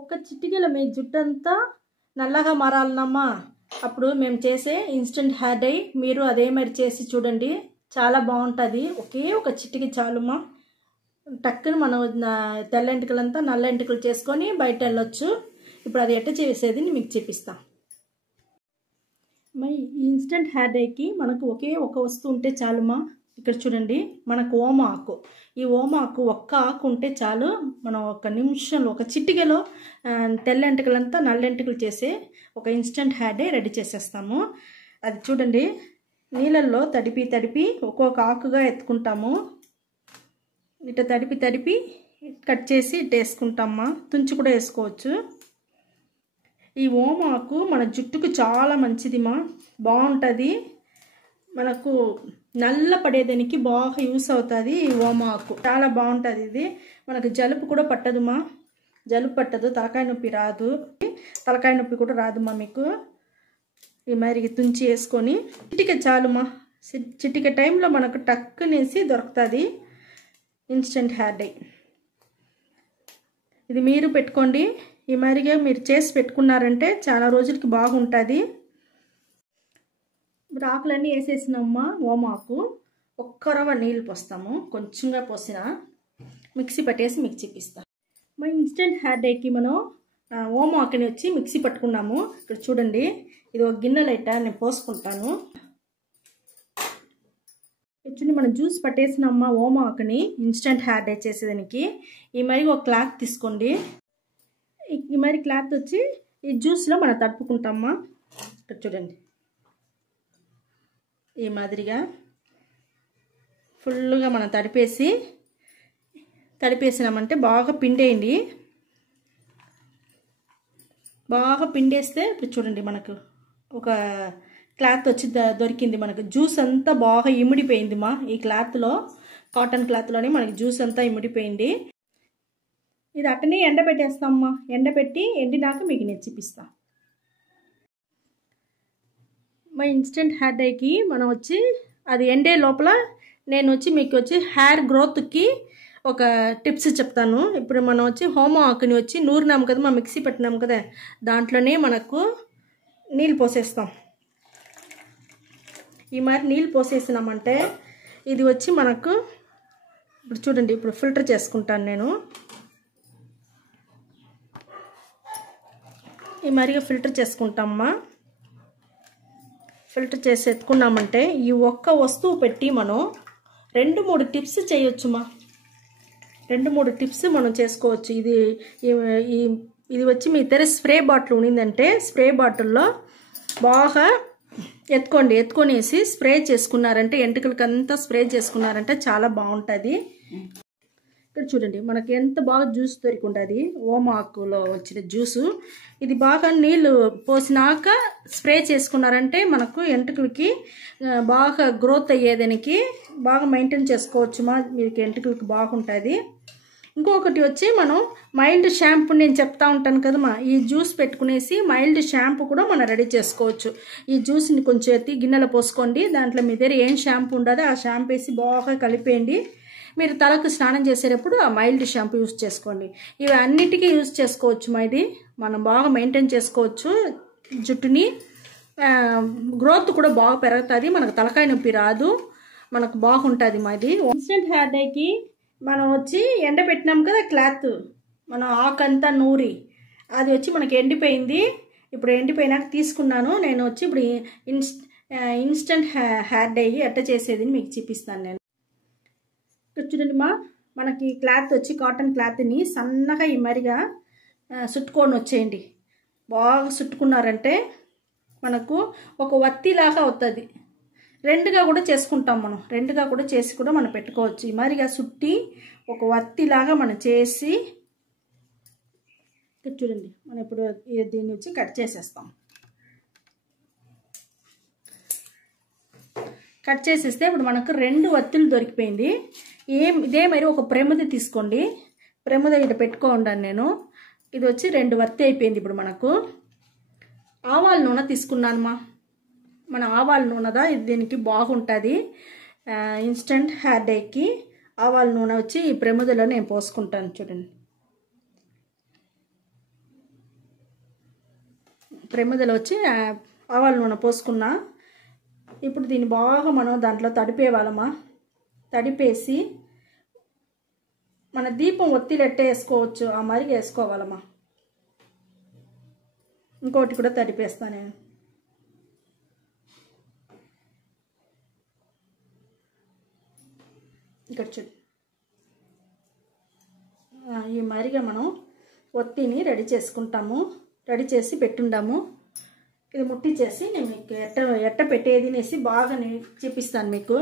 ఒక్క చిటికెలో మీ జుట్టంతా నల్లగా మారాలన్నమ్మా. అప్పుడు మేము చేసే ఇన్స్టెంట్ హెయిర్ డై మీరు అదే మరి చేసి చూడండి, చాలా బాగుంటుంది. ఒకే ఒక చిటికి చాలుమా. టక్కున మనం తెల్ల ఎంటుకలంతా నల్ల ఎంటుకలు చేసుకొని బయట వెళ్ళొచ్చు. ఇప్పుడు అది ఎట్ట చేసేది మీకు చూపిస్తా. ఈ ఇన్స్టెంట్ హెయిర్ డైకి మనకు ఒకే ఒక వస్తువు ఉంటే చాలుమా. ఇక్కడ చూడండి, మనకు ఓమ ఆకు. ఈ ఓమ ఆకు ఒక్క ఆకు ఉంటే చాలు. మనం ఒక నిమిషంలో ఒక చిటికెలో తెల్ల ఎంటుకలంతా నల్ల ఎంటుకలు చేసే ఒక ఇన్స్టెంట్ హెయిర్ డై రెడీ చేసేస్తాము. అది చూడండి, నీళ్ళల్లో తడిపి తడిపి ఒక్కొక్క ఆకుగా ఎత్తుకుంటాము. ఇట తడిపి తడిపి కట్ చేసి ఇట్ట వేసుకుంటామా. తుంచి కూడా వేసుకోవచ్చు. ఈ ఓమ ఆకు మన జుట్టుకు చాలా మంచిదిమా, బాగుంటుంది. మనకు నల్ల పడేదానికి బాగా యూస్ అవుతుంది. ఈ ఓమ ఆకు చాలా బాగుంటుంది. ఇది మనకు జలుబు కూడా పట్టదుమా, జలుబు పట్టదు, తలకాయ నొప్పి రాదు, తలకాయ నొప్పి కూడా రాదుమా మీకు. ఈ మరి తుంచి వేసుకొని చిటిక చాలుమా. చిటిక టైంలో మనకు టక్కునేసి దొరుకుతుంది ఇన్స్టెంట్ హెయిర్ డై. ఇది మీరు పెట్టుకోండి. ఈ మరిగా మీరు చేసి పెట్టుకున్నారంటే చాలా రోజులకి బాగుంటుంది. ఇప్పుడు ఆకులన్నీ వేసేసినమ్మా. ఓమాకు ఒక్క రవ్వ నీళ్ళు పోస్తాము, కొంచెంగా పోసిన మిక్సీ పట్టేసి మీకు చూపిస్తాం. మా ఇన్స్టెంట్ హెయిర్ డైకి మనం ఓమాకుని వచ్చి మిక్సీ పట్టుకున్నాము. ఇక్కడ చూడండి, ఇది ఒక గిన్నెలో ఇట్ట నేను పోసుకుంటాను. చూడండి, మనం జ్యూస్ పట్టేసినమ్మా ఓమాకుని ఇన్స్టెంట్ హెయిర్ డై చేసేదానికి. ఈ మరి ఒక క్లాత్ తీసుకోండి. ఈ మరి క్లాత్ వచ్చి ఈ జ్యూస్లో మనం తడుపుకుంటామా. ఇక్కడ చూడండి, ఈ మాదిరిగా ఫుల్గా మనం తడిపేసినామంటే బాగా పిండేయండి. బాగా పిండేస్తే ఇప్పుడు చూడండి, మనకు ఒక క్లాత్ వచ్చి దొరికింది. మనకు జ్యూస్ అంతా బాగా ఇమిడిపోయింది మా. ఈ క్లాత్లో, కాటన్ క్లాత్లోనే మనకి జ్యూస్ అంతా ఇమిడిపోయింది. ఇది అట్టనే ఎండబెట్టేస్తామ్మా. ఎండబెట్టి ఎండినాక మీకు నేను చూపిస్తా. మా ఇన్స్టెంట్ హెయిర్ డైకి మనం వచ్చి అది ఎండే లోపల నేను వచ్చి మీకు వచ్చి హెయిర్ గ్రోత్కి ఒక టిప్స్ చెప్తాను. ఇప్పుడు మనం వచ్చి హోమ ఆకుని వచ్చి నూరినాము కదా, మనం మిక్సీ పెట్టినాము కదా, దాంట్లోనే మనకు నీళ్ళు పోసేస్తాం. ఈ మరి నీళ్ళు పోసేసినామంటే ఇది వచ్చి మనకు ఇప్పుడు చూడండి, ఇప్పుడు ఫిల్టర్ చేసుకుంటాను నేను. ఈ మరిగా ఫిల్టర్ చేసుకుంటామమ్మా. ఫిల్టర్ చేసి ఎత్తుకున్నామంటే ఈ ఒక్క వస్తువు పెట్టి మనం 2-3 టిప్స్ చేయొచ్చుమా. 2-3 టిప్స్ మనం చేసుకోవచ్చు. ఇది వచ్చి మీ దగ్గర స్ప్రే బాటిల్ ఉన్నిందంటే స్ప్రే బాటిల్లో బాగా ఎత్తుకొనేసి స్ప్రే చేసుకున్నారంటే, ఎంటుకలకంతా స్ప్రే చేసుకున్నారంటే చాలా బాగుంటుంది. ఇక్కడ చూడండి, మనకి ఎంత బాగా జ్యూస్ దొరికి ఉంటుంది. ఓమాకులో వచ్చిన జ్యూసు. ఇది బాగా నీళ్ళు పోసినాక స్ప్రే చేసుకున్నారంటే మనకు ఎంటుకలకి బాగా గ్రోత్ అయ్యేదానికి బాగా మెయింటైన్ చేసుకోవచ్చు మా. మీకు ఎంటుకలకి బాగుంటుంది. ఇంకొకటి వచ్చి మనం మైల్డ్ షాంపూ నేను చెప్తా ఉంటాను కదమ్మా. ఈ జ్యూస్ పెట్టుకునేసి మైల్డ్ షాంపూ కూడా మనం రెడీ చేసుకోవచ్చు. ఈ జ్యూస్ని కొంచెం ఎత్తి గిన్నెలో పోసుకోండి. దాంట్లో మీ దగ్గర ఏం షాంపూ ఉండదో ఆ షాంపూ వేసి బాగా కలిపేయండి. మీరు తలకు స్నానం చేసేటప్పుడు ఆ మైల్డ్ షాంపూ యూస్ చేసుకోండి. ఇవి అన్నిటికీ యూస్ చేసుకోవచ్చు మా. ఇది మనం బాగా మెయింటైన్ చేసుకోవచ్చు జుట్టుని. గ్రోత్ కూడా బాగా పెరుగుతుంది. మనకు తలకాయ నొప్పి రాదు, మనకు బాగుంటుంది మా. ఇది ఇన్స్టెంట్ హెయిర్ డైకి మనం వచ్చి ఎండబెట్టినాం కదా క్లాత్, మనం ఆకంతా నూరి అది వచ్చి మనకి ఎండిపోయింది. ఇప్పుడు ఎండిపోయినాక తీసుకున్నాను నేను. వచ్చి ఇప్పుడు ఇన్స్టెంట్ హెయిర్ డై ఎట్ట చేసేది మీకు చూపిస్తాను నేను. ఇక్కడ చూడండి మా, మనకి క్లాత్ వచ్చి కాటన్ క్లాత్ని సన్నగా ఈ మరిగా చుట్టుకొని వచ్చేయండి. బాగా చుట్టుకున్నారంటే మనకు ఒక వత్తిలాగా అవుతుంది. రెండుగా కూడా చేసుకుంటాం మనం. రెండుగా కూడా చేసి కూడా మనం పెట్టుకోవచ్చు. ఈ మరిగా చుట్టి ఒక వత్తిలాగా మనం చేసి ఇక్కడ చూడండి, మనం ఇప్పుడు దీన్ని వచ్చి కట్ చేసేస్తాం. కట్ చేసేస్తే ఇప్పుడు మనకు 2 వత్తులు దొరికిపోయింది. ఇదే మరి ఒక ప్రమిద తీసుకోండి. ప్రమిద ఇటు పెట్టుకోండి నేను. ఇది వచ్చి 2 వత్తి అయిపోయింది. ఇప్పుడు మనకు ఆవాల నూనె తీసుకున్నానమ్మా. మన ఆవాల నూనెదా ఇది దీనికి బాగుంటుంది. ఇన్స్టెంట్ హెయిర్ డైకి ఆవాల నూనె వచ్చి ఈ ప్రమిదలో నేను పోసుకుంటాను. చూడండి, ప్రమిదలో వచ్చి ఆవాల నూనె పోసుకున్నా. ఇప్పుడు దీన్ని బాగా మనం దాంట్లో తడిపేవాళ్ళమా. తడిపేసి మన దీపం ఒత్తిలెట్టే వేసుకోవచ్చు ఆ మరి వేసుకోవాలమ్మా. ఇంకోటి కూడా తడిపేస్తాను నేను. ఇక్కడ చూడు, ఈ మరిగా మనం ఒత్తిని రెడీ చేసుకుంటాము. రెడీ చేసి పెట్టుండాము. ఇది ముట్టించేసి నేను మీకు ఎట్ట పెట్టేది అనేసి బాగా చూపిస్తాను మీకు.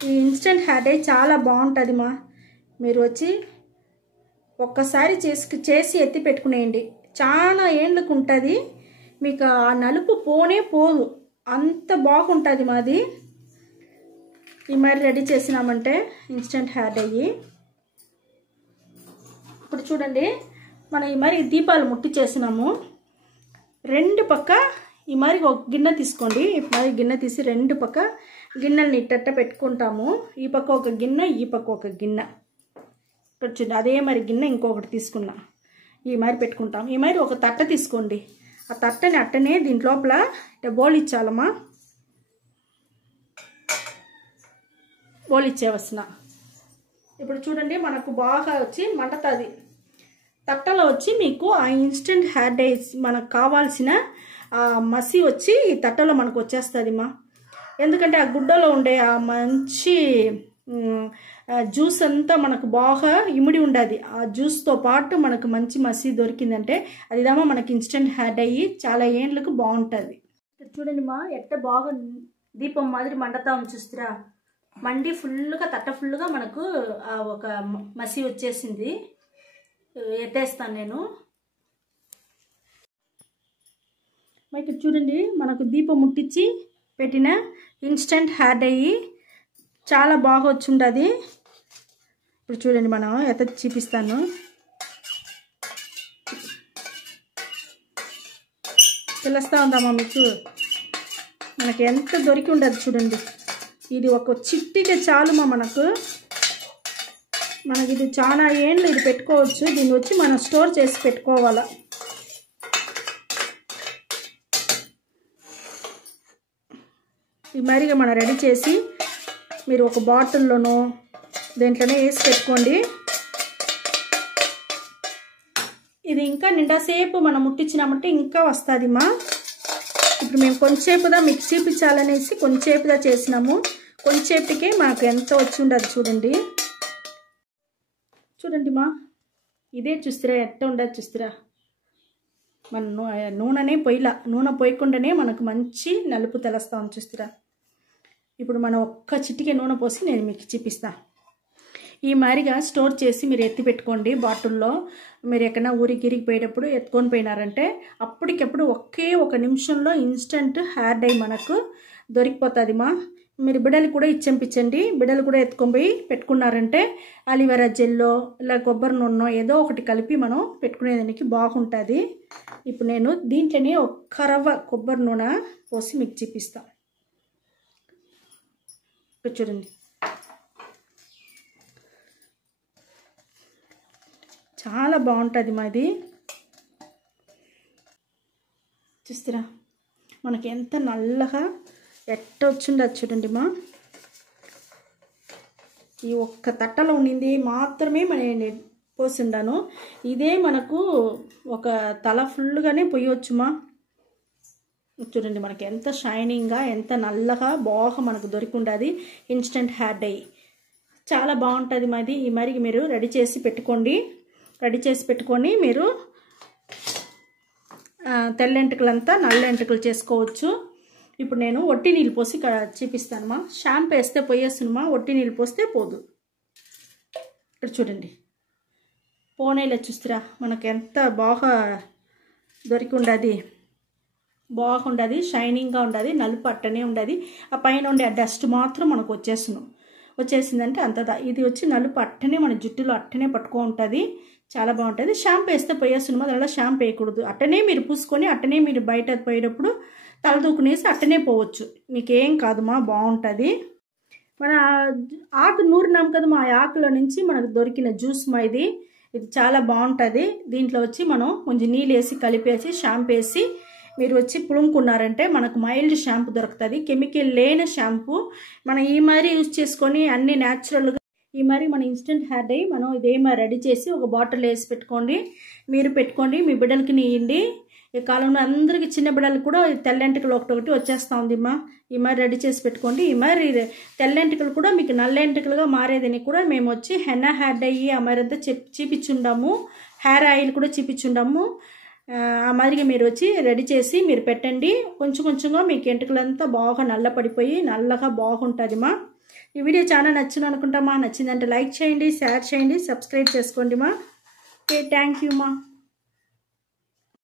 ఈ ఇన్స్టెంట్ హెయిర్ డై చాలా బాగుంటుంది మా. మీరు వచ్చి ఒక్కసారి చేసి ఎత్తి పెట్టుకునేయండి. చాలా ఏళ్ళకు ఉంటుంది. మీకు ఆ నలుపు పోనే పోదు, అంత బాగుంటుంది మాది. ఈ మరి రెడీ చేసినామంటే ఇన్స్టెంట్ హెయిర్ డై. ఇప్పుడు చూడండి, మనం ఈ మరి దీపాలు ముట్టి చేసినాము. రెండు పక్క ఈ మరి ఒక గిన్నె తీసుకోండి. ఈ మరి గిన్నె తీసి రెండు పక్క గిన్నెల్ని ఇట్టట్ట పెట్టుకుంటాము. ఈ పక్క ఒక గిన్నె, ఈ పక్క ఒక గిన్నె. ఇక్కడ చూడండి, అదే మరి గిన్నె ఇంకొకటి తీసుకున్నా. ఈ మరి పెట్టుకుంటాం. ఈ మరి ఒక తట్ట తీసుకోండి. ఆ తట్టని అట్టనే దీని లోపల బోల్ ఇచ్చాలమ్మా. బోల్ ఇచ్చేవస్తున్నా. ఇప్పుడు చూడండి, మనకు బాగా వచ్చి మంటతుంది. తట్టలో వచ్చి మీకు ఆ ఇన్స్టెంట్ హెయిర్ డై మనకు కావాల్సిన మసి వచ్చి ఈ తట్టలో మనకు వచ్చేస్తుంది మా. ఎందుకంటే ఆ గుడ్డలో ఉండే ఆ మంచి జ్యూస్ అంతా మనకు బాగా ఇమిడి ఉండదు. ఆ జ్యూస్తో పాటు మనకు మంచి మసి దొరికిందంటే అది దామా మనకి ఇన్స్టెంట్ హెయిర్ డై చాలా ఏళ్ళకు బాగుంటుంది. చూడండి మా, ఎట్ట బాగా దీపం మాదిరి మండతా చూస్తారా. మండి ఫుల్గా తట్ట ఫుల్గా మనకు ఒక మసి వచ్చేసింది. ఎత్తేస్తాను నేను. ఇక్కడ చూడండి, మనకు దీపం ముట్టించి పెట్టిన ఇన్స్టెంట్ హెయిర్ డై చాలా బాగా వచ్చింది. ఇప్పుడు చూడండి, మనం ఎత్త చూపిస్తాను. తెలుస్తా ఉందామా మీకు? మనకి ఎంత దొరికి ఉండదు చూడండి. ఇది ఒక చిట్టిగా చాలుమా మనకు. మనకి ఇది చాలా ఏళ్ళు ఇది పెట్టుకోవచ్చు. దీన్ని వచ్చి మనం స్టోర్ చేసి పెట్టుకోవాలా. ఈ మరిగా మనం రెడీ చేసి మీరు ఒక బాటిల్లోనో దేంట్లోనే వేసి పెట్టుకోండి. ఇది ఇంకా నిండాసేపు మనం ముట్టించినామంటే ఇంకా వస్తుంది మా. ఇప్పుడు మేము కొంచెంసేపుదా మీకు చూపించాలనేసి కొంచెంసేపుదా చేసినాము. కొంచెంసేపటికే మనకు ఎంత వచ్చి ఉండదు చూడండి. చూడండి మా, ఇదే చూస్తారా ఎట్ట ఉండదు చూస్తారా. మన నూనెనే పొయ్యిలా, నూనె పోయకుండానే మనకు మంచి నలుపు తెలుస్తాం చూస్తారా. ఇప్పుడు మనం ఒక్క చిటికే నూనె పోసి నేను మీకు చూపిస్తాను. ఈ మాదిరిగా స్టోర్ చేసి మీరు ఎత్తి పెట్టుకోండి బాటిల్లో. మీరు ఎక్కడైనా ఊరికి పోయేటప్పుడు ఎత్తుకొని పోయినారంటే అప్పటికప్పుడు ఒకే ఒక నిమిషంలో ఇన్స్టెంట్ హెయిర్ డై మనకు దొరికిపోతుంది మా. మీరు బిడ్డలు కూడా ఇచ్చెంపించండి. బిడ్డలు కూడా ఎత్తుకొని పోయి పెట్టుకున్నారంటే అలివెరా జెల్లో ఇలా కొబ్బరి నూనె ఏదో ఒకటి కలిపి మనం పెట్టుకునేదానికి బాగుంటుంది. ఇప్పుడు నేను దీంట్లోనే ఒక్క రవ్వ కొబ్బరి నూనె పోసి మీకు చూపిస్తాను. చూడండి, చాలా బాగుంటుంది మాది. చూస్తారా మనకి ఎంత నల్లగా ఎట్ట వచ్చిండదు చూడండి మా. ఈ ఒక్క తట్టలో ఉండింది మాత్రమే నేను పోసిండాను. ఇదే మనకు ఒక తల ఫుల్గానే పోయొచ్చు మా. చూడండి మనకి ఎంత షైనింగ్గా ఎంత నల్లగా బాగా మనకు దొరికి ఉండదు ఇన్స్టెంట్ హెయిర్ డై. చాలా బాగుంటుంది మాది. ఈ మరి మీరు రెడీ చేసి పెట్టుకోండి. రెడీ చేసి పెట్టుకొని మీరు తెల్లెంటుకలంతా నల్ల ఎంటుకలు చేసుకోవచ్చు. ఇప్పుడు నేను ఒట్టి నీళ్ళు పోసి చూపిస్తానమ్మా. షాంపూ వేస్తే పోయేస్తున్నమా, ఒట్టి నీళ్ళు పోస్తే పోదు. ఇక్కడ చూడండి, పోనేలా చూస్తారా మనకు ఎంత బాగా దొరికి ఉండదు. బాగుండదు, షైనింగ్గా ఉండదు, నలుపు అట్టనే ఉండదు. ఆ పైన ఉండే ఆ డస్ట్ మాత్రం మనకు వచ్చేసిందంటే అంత. ఇది వచ్చి నలుపు అట్టనే మన జుట్టులో అట్టనే పట్టుకో ఉంటుంది. చాలా బాగుంటుంది. షాంపూ వేస్తే పోయేస్తున్నమా, దానిలో షాంపూ వేయకూడదు. అట్టనే మీరు పూసుకొని అట్టనే మీరు బయట పోయేటప్పుడు తలదూకునేసి అట్టనే పోవచ్చు. మీకేం కాదుమా, బాగుంటుంది. మన ఆకు నూరినాం కదా మా, ఆకుల నుంచి మనకు దొరికిన జ్యూస్ మా ఇది. ఇది చాలా బాగుంటుంది. దీంట్లో వచ్చి మనం కొంచెం నీళ్ళు వేసి కలిపేసి షాంపూ వేసి మీరు వచ్చి పులుముకున్నారంటే మనకు మైల్డ్ షాంపూ దొరుకుతుంది. కెమికల్ లేని షాంపూ మనం ఈ మరి యూజ్ చేసుకొని అన్ని న్యాచురల్గా ఈ మరి మన ఇన్స్టెంట్ హెయిర్ డై మనం ఇదే మరి రెడీ చేసి ఒక బాటిల్ వేసి పెట్టుకోండి. మీరు పెట్టుకోండి, మీ బిడ్డలకి నీయండి. ఈ కాలంలో అందరికి చిన్న బిడ్డలకు కూడా తెల్లెంటికలు ఒకటి వచ్చేస్తూ ఉందిమ్మా. ఈ మరి రెడీ చేసి పెట్టుకోండి. ఈ మరి తెల్లెంటికలు కూడా మీకు నల్లెంటికలుగా మారేదని కూడా మేము వచ్చి హెన్నా హెయిర్ డై ఆ మరి అంతా చూపించుండాము. హెయిర్ ఆయిల్ కూడా చూపించుండాము. ఆ మాదిరిగా మీరు వచ్చి రెడీ చేసి మీరు పెట్టండి. కొంచెం కొంచెంగా మీకు ఎంటికలంతా బాగా నల్ల పడిపోయి నల్లగా బాగుంటుందిమా. ఈ వీడియో చాలా నచ్చింది అనుకుంటామా. నచ్చిందంటే లైక్ చేయండి, షేర్ చేయండి, సబ్స్క్రైబ్ చేసుకోండి మా. ఓకే, థ్యాంక్ యూ మా.